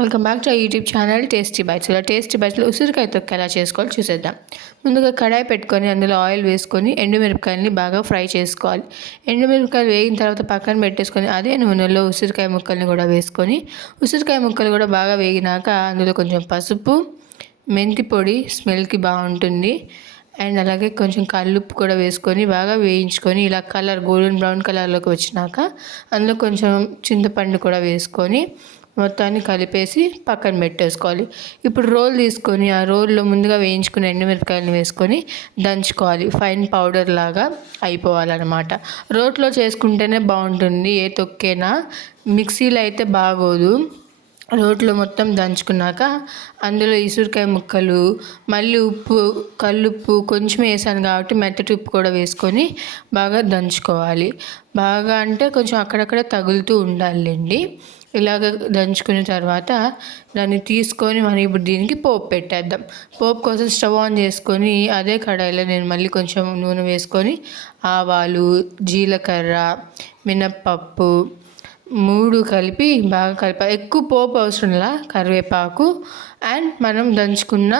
Welcome back to our YouTube channel tasty bites. ఇలా tasty బైట్స్లో ఉసిరికాయ తొక్క ఎలా చేసుకోవాలో చూసేద్దాం. ముందుగా కడాయి పెట్టుకొని అందులో ఆయిల్ వేసుకొని ఎండుమిరపకాయలని బాగా ఫ్రై చేసుకోవాలి. ఎండుమిరపకాయలు వేగిన తర్వాత పక్కన పెట్టేసుకొని అదే నూనెలో ఉసిరికాయ ముక్కల్ని కూడా వేసుకొని ఉసిరికాయ ముక్కలు కూడా బాగా వేగినాక అందులో కొంచెం పసుపు, మెంతి పొడి స్మెల్కి బాగుంటుంది, అండ్ అలాగే కొంచెం కల్లుప్పు కూడా వేసుకొని బాగా వేయించుకొని ఇలా కలర్ గోల్డెన్ బ్రౌన్ కలర్లోకి వచ్చినాక అందులో కొంచెం చింతపండు కూడా వేసుకొని మొత్తాన్ని కలిపేసి పక్కన పెట్టేసుకోవాలి. ఇప్పుడు రోల్ తీసుకొని ఆ రోల్లో ముందుగా వేయించుకుని ఎండుమిరపకాయలను వేసుకొని దంచుకోవాలి. ఫైన్ పౌడర్ లాగా అయిపోవాలన్నమాట. రోట్లో చేసుకుంటేనే బాగుంటుంది, ఏ తొక్కేనా మిక్సీలో అయితే బాగోదు. రోట్లో మొత్తం దంచుకున్నాక అందులో ఉసిరికాయ ముక్కలు, మళ్ళీ ఉప్పు, కల్లుప్పు కొంచెం వేసాను కాబట్టి మెత్తటి ఉప్పు కూడా వేసుకొని బాగా దంచుకోవాలి. బాగా అంటే కొంచెం అక్కడక్కడ తగులుతూ ఉండాలండి. ఇలాగ దంచుకున్న తర్వాత దాన్ని తీసుకొని మనం ఇప్పుడు దీనికి పోపు పెట్టేద్దాం. పోపు కోసం స్టవ్ ఆన్ చేసుకొని అదే కడాయిలో నేను మళ్ళీ కొంచెం నూనె వేసుకొని ఆవాలు, జీలకర్ర, మినప్పప్పు 3 కలిపి బాగా కలిపాలి. ఎక్కువ పోపు అవసరంలా, కరివేపాకు అండ్ మనం దంచుకున్న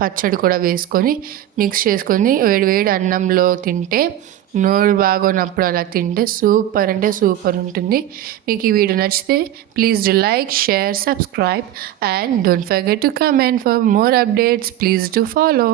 పచ్చడి కూడా వేసుకొని మిక్స్ చేసుకొని వేడి వేడి అన్నంలో తింటే, నోరు బాగోనప్పుడు అలా తింటే సూపర్ అంటే సూపర్ ఉంటుంది. మీకు ఈ వీడియో నచ్చితే please do like, share, subscribe and don't forget to comment for more updates. Please do follow.